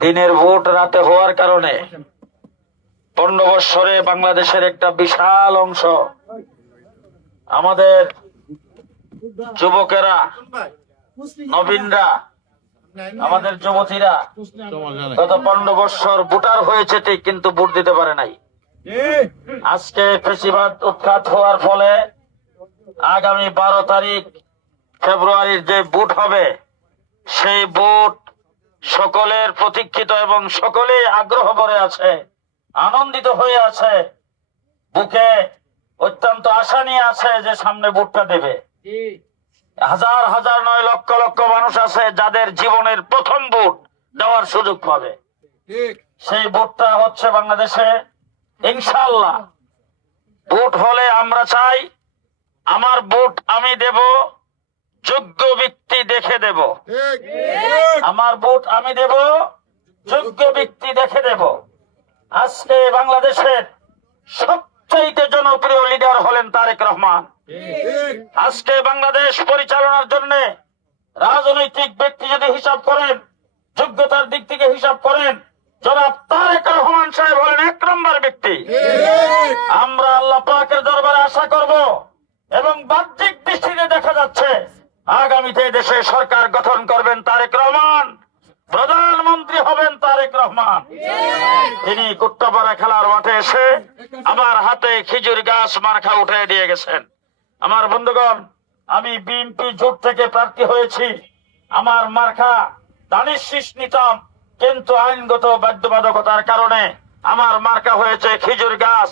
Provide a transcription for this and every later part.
দিনের ভোট রাতে হওয়ার কারণে পনেরো বৎসরে বাংলাদেশের একটা বিশাল অংশ, আমাদের যুবকেরা, নবীনরা, আমাদের যুবতীরা গত পনেরো বৎসর ভোটার হয়েছে ঠিক, কিন্তু ভোট দিতে পারে নাই। আজকে ফেসিবাদ উৎখাত হওয়ার ফলে আগামী বারো তারিখ ফেব্রুয়ারির যে ভোট হবে, সেই ভোট সকলের প্রতীক্ষিত এবং সকলেই আগ্রহ ভরে আছে আনন্দিত হয়ে আছে। বুকে অত্যন্ত আশা নিয়ে আছে যে সামনে ভোটটা দেবে। হাজার হাজার নয় লক্ষ লক্ষ মানুষ আছে যাদের জীবনের প্রথম ভোট দেওয়ার সুযোগ পাবে। সেই ভোটটা হচ্ছে বাংলাদেশে ইনশাল্লাহ ভোট হলে আমরা চাই আমার ভোট আমি দেব যোগ্য ব্যক্তি দেখে দেব। আমার ভোট আমি দেব যোগ্য ব্যক্তি দেখে দেব। আজকে বাংলাদেশের সবচাইতে জনপ্রিয় লিডার হলেন তারেক রহমান। আজকে বাংলাদেশ পরিচালনার জন্য রাজনৈতিক ব্যক্তি যদি হিসাব করেন যোগ্যতার দিক থেকে হিসাব করেন জনাব তারেক রহমান সাহেব হলেন এক নম্বর ব্যক্তি। আমরা আল্লাহ পাকের দরবারে আশা করব এবং বাহ্যিক দৃষ্টিতে দেখা যাচ্ছে আগামীতে দেশে সরকার গঠন করবেন তারেক রহমান, প্রধানমন্ত্রী হবেন তারেক রহমান। তিনি কুট্টাপাড়া খেলার মাঠে এসে আমার হাতে খিজুর গাছ মার্খা উঠে দিয়ে গেছেন। আমার বন্ধুগণ, আমি বিএনপি জোট থেকে প্রার্থী হয়েছি। আমার মার্খা দানিশ শীষ নিতাম, কিন্তু আইনগত বাধ্যবাধকতার কারণে আমার মার্কা হয়েছে খিজুর গাছ।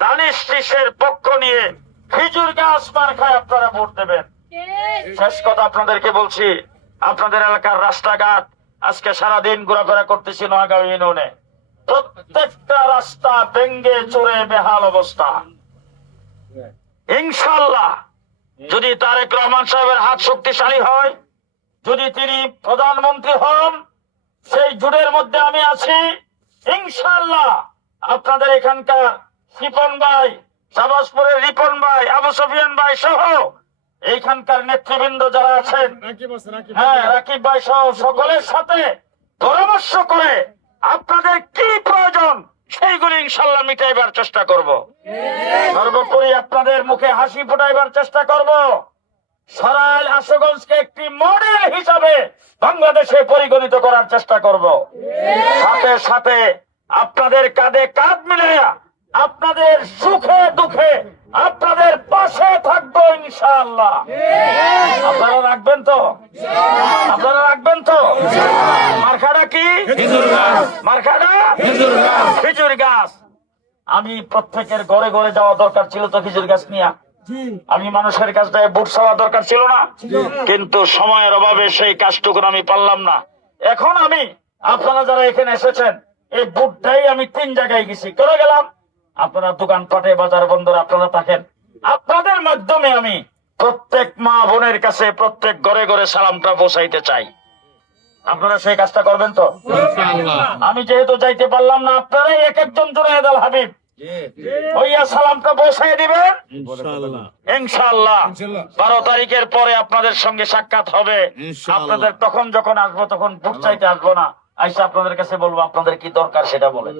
দানিশ শীষের পক্ষ নিয়ে খিজুর গাছ মার্কায় আপনারা ভোট দেবেন। শেষ কথা আপনাদেরকে বলছি, আপনাদের এলাকার রাস্তাঘাট আজকে সারাদিন ঘোরাফেরা করতেছি নোয়াগাঁও ইউনিয়নে। প্রত্যেকটা রাস্তা ভেঙ্গে চড়ে বেহাল অবস্থা। ইনশাল্লাহ যদি তারেক রহমান সাহেবের হাত শক্তিশালী হয়, যদি তিনি প্রধানমন্ত্রী হন, সেই জুড়ের মধ্যে আমি আছি। ইনশাল্লাহ আপনাদের এখানকার শিপন ভাই, সাবাসপুরের রিপন ভাই, আবু সফিয়ান ভাই সহ এইখানকার নেতৃবৃন্দ যারা আছেন হ্যাঁ রাকিব ভাই সহ সকলের সাথে পরামর্শ করে আপনাদের কি প্রয়োজন সেইগুলি ইনশাল্লাহ মিটাইবার চেষ্টা করব। সর্বোপরি আপনাদের মুখে হাসি ফোটাইবার চেষ্টা করব। সরাইল আশুগঞ্জকে একটি মডেল হিসাবে বাংলাদেশে পরিগণিত করার চেষ্টা করব। সাথে সাথে আপনাদের কাঁধে কাঁধ মিলে আপনাদের সুখে দুঃখে আপনাদের পাশে থাকব ইনশাআল্লাহ। আপনারা রাখবেন তো? আপনারা রাখবেন তো? মার্কাটা কি? খিচুর গাছ। আমি প্রত্যেকের ঘরে ঘরে যাওয়া দরকার ছিল তো খিচুর গাছ নিয়ে। আমি মানুষের কাছ থেকে বুট চাওয়া দরকার ছিল না। কিন্তু সময়ের অভাবে সেই কাজটুকু আমি পারলাম না। এখন আমি আপনারা যারা এখানে এসেছেন এই বুটটাই আমি তিন জায়গায় গেছি। করে গেলাম। আপনারা দোকানপাটে বাজার বন্দর আপনারা থাকেন। আপনাদের মাধ্যমে আমি প্রত্যেক মা বোনের কাছে প্রত্যেক ঘরে ঘরে সালামটা পৌঁছাইতে চাই। আপনারা সেই কাজটা করবেন তো? আমি যেহেতু যাইতে পারলাম না আপনারাই এক একজন জুনায়দ আল হাবিব। ওইয়া সালামটা বসাই দিবেন? ইনশাল্লাহ বারো তারিখের পরে আপনাদের সঙ্গে সাক্ষাৎ হবে। আপনাদের তখন যখন আসব তখন ভোট চাইতে আসব না। আইসা আপনাদের কাছে বলব আপনাদের কি দরকার সেটা বলেন।